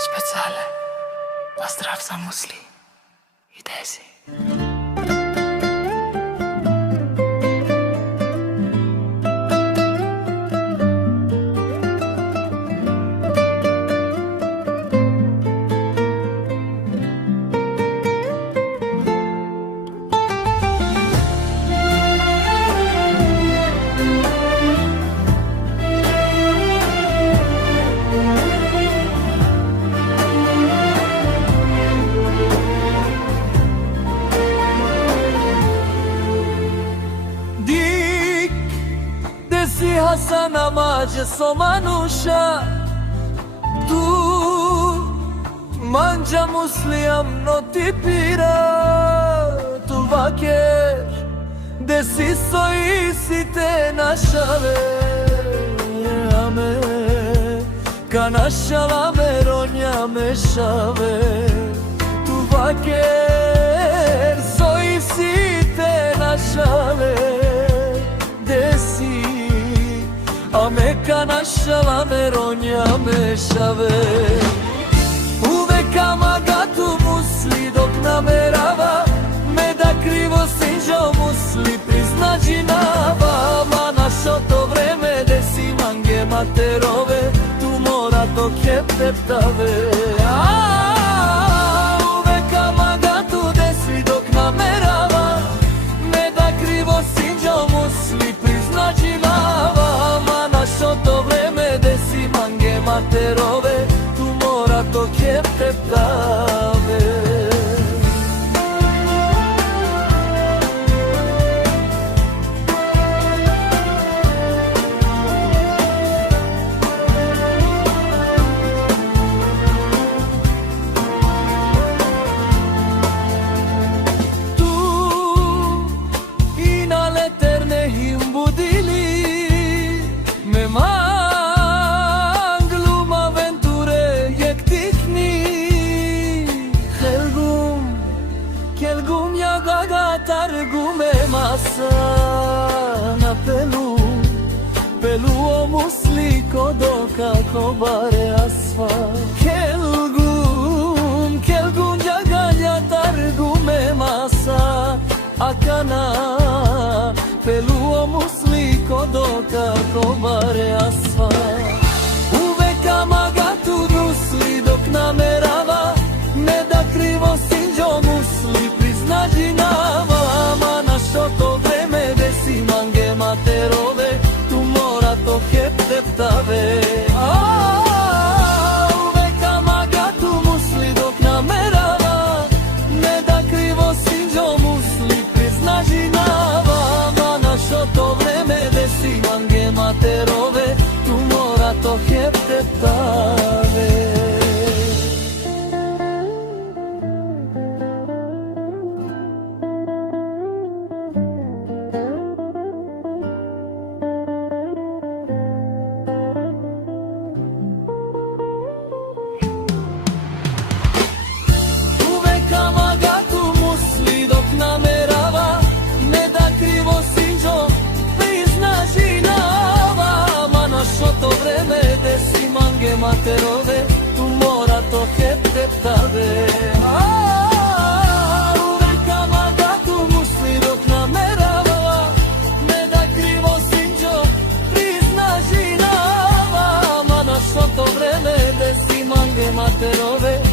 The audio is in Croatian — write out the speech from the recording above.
Специален поздрав за Мусли и Дези. Hasan amacı somanusha tu manca musliam notipira tu vaker desi soisite nashave ame kanashala meronya meshave tu vaker soisite nashave desi Ame kanashala meronya meshave Uvek amagatu musli dok namerava Me da krivo sinđo musli priznađinava Ma našo to vreme desi mange materove Tu mora to kep teptave Uvek amagatu desi dok namerava Me da krivo sinđo musli priznađinava Što to vreme desi mange materove Tu mora to kep teptave Tu i na leterne himbudili Manglum aventure jektikni Kelgum ja gaga targume masa Na pelu o musli kodoka kobare asfa Kelgum ja gaga targume masa Akana pelu o musli kodoka kobare asfa Uvek amagatu musli dok namerava Ne da krivo sinđo musli priznađinava Ma našo to vreme desi mange materove Tu mora to kep teptave Uvek amagatu musli dok namerava Ne da krivo sinđo musli priznađinava Ma našo to vreme desi mange materove Tu mora to kep teptave Uvek amagatu musli dok namerava Ne da krivo sinđo priznađinava Ma našo to vreme desi mange materove Tu mora to kep teptave Uvek amagatu musli dok namerava Ne da krivo sinđo priznađinava Ma našo to vreme desi mange materove